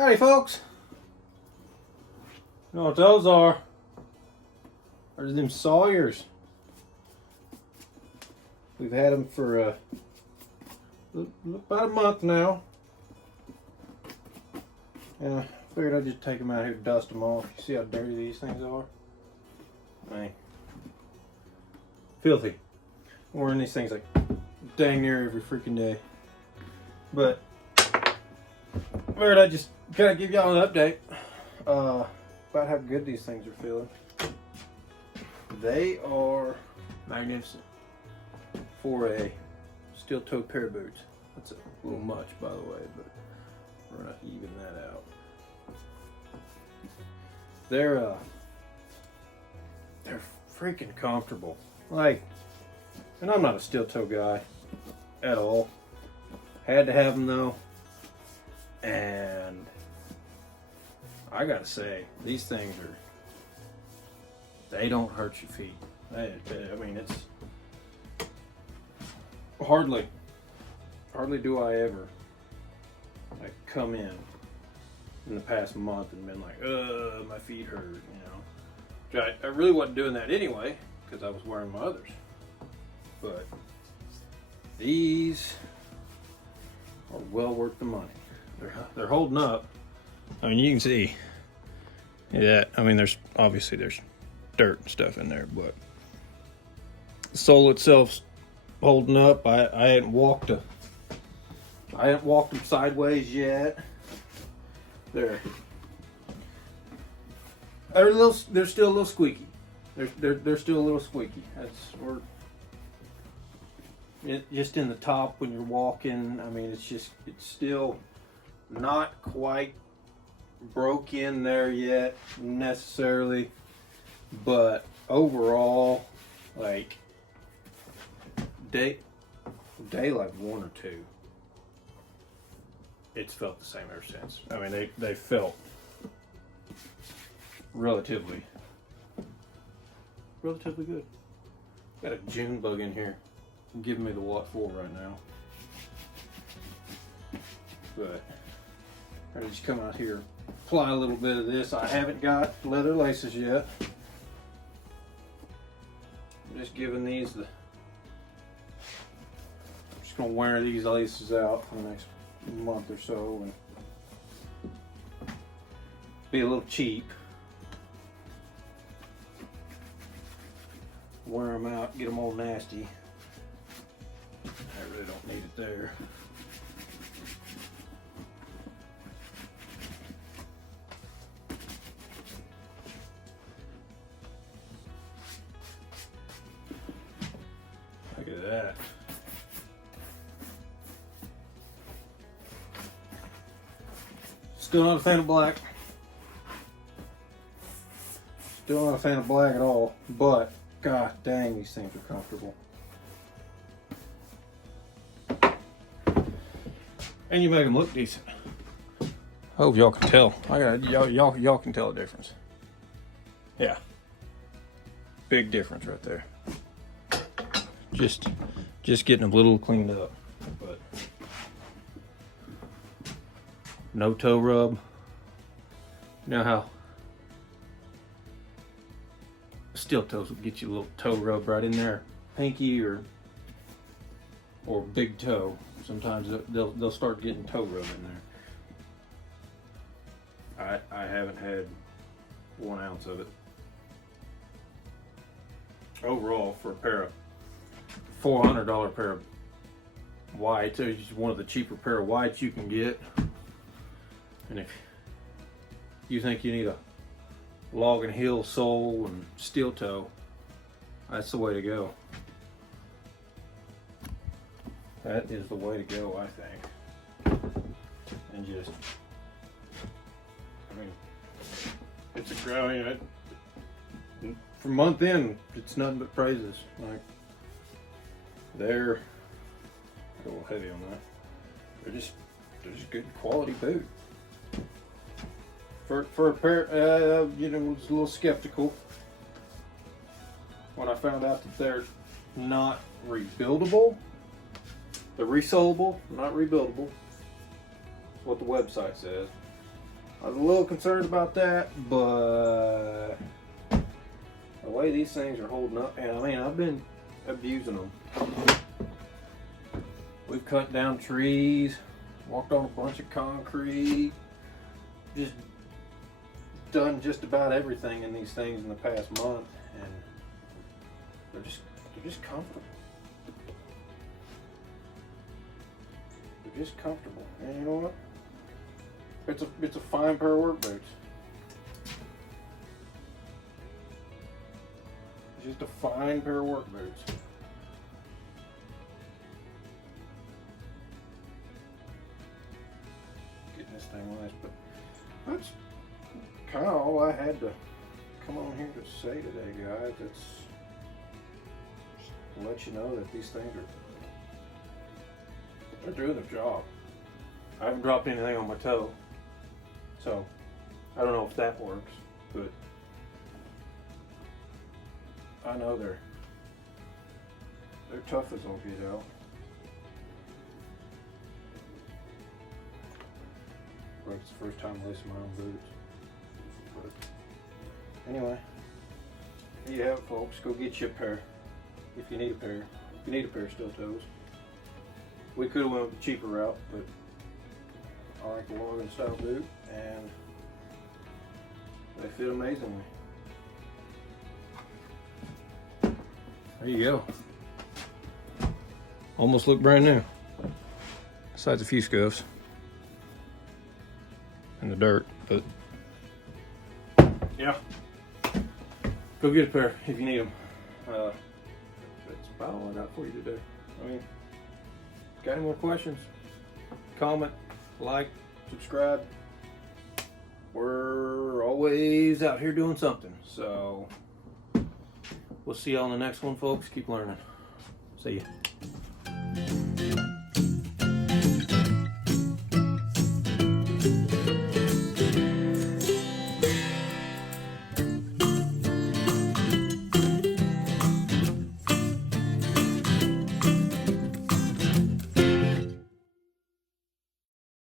Howdy, folks. You know what those are? There's them sawyers. We've had them for about a month now. And I figured I'd just take them out here to dust them off. You see how dirty these things are? I mean, filthy. I'm wearing these things like dang near every freaking day. But I figured I'd just kind of give y'all an update about how good these things are feeling. They are magnificent for a steel-toed pair of boots. That's a little much, by the way, but we're gonna even that out. They're freaking comfortable. Like, and I'm not a steel-toe guy at all. Had to have them though, and I gotta say, these things they don't hurt your feet. I mean, it's hardly do I ever like come in the past month and been like, my feet hurt, you know. I really wasn't doing that anyway because I was wearing my others. But these are well worth the money. They're holding up. I mean, you can see that. I mean, there's dirt and stuff in there, but the sole itself's holding up. I hadn't walked them sideways yet. They're still a little squeaky. They're still a little squeaky. Just in the top when you're walking. I mean, it's still not quite broke in there yet necessarily, but overall, like day like 1 or 2, it's felt the same ever since. I mean, they felt relatively good. Got a June bug in here giving me the what for right now, but I just come out here, apply a little bit of this. I haven't got leather laces yet. I'm just giving these I'm just gonna wear these laces out for the next month or so and be a little cheap. Wear them out, get them all nasty. I really don't need it there. Look at that. Still not a fan of black. Still not a fan of black at all, but god dang, these things are comfortable. And you make them look decent. I hope y'all can tell. Y'all can tell the difference. Yeah. Big difference right there. Just getting a little cleaned up, but no toe rub. You know how steel toes will get you a little toe rub right in there, pinky or big toe. Sometimes they'll start getting toe rub in there. I haven't had 1 ounce of it. Overall, for a pair of $400 pair of whites, it's one of the cheaper pair of whites you can get. And if you think you need a log and heel sole and steel toe, that's the way to go. That is the way to go, I think. And just, I mean, it's a growing. From month in, it's nothing but praises. Like, they're a little heavy on that. They're just good quality boot. For a pair, you know, was a little skeptical when I found out that they're not rebuildable. They're resolable, not rebuildable. That's what the website says. I was a little concerned about that, but the way these things are holding up, and I mean, I've been abusing them. We've cut down trees, walked on a bunch of concrete, just done just about everything in these things in the past month, and they're just comfortable. They're just comfortable, and you know what? It's a fine pair of work boots. It's just a fine pair of work boots. Getting this thing nice, but that's kind of all I had to come on here to say today, guys. It's just to let you know that these things they're doing their job. I haven't dropped anything on my toe, so I don't know if that works, but I know they're tough as all get out. Like it's the first time lacing my own boots. But anyway, there you have it, folks. Go get you a pair if you need a pair. If you need a pair of steel toes. We could have went with the cheaper route, but I like the logging style boot, and they fit amazingly. There you go. Almost look brand new. Besides a few scuffs in the dirt, but yeah. Go get a pair if you need them. That's about all I got for you today. I mean, got any more questions? Comment, like, subscribe. We're always out here doing something. So we'll see you on the next one, folks. Keep learning. See ya.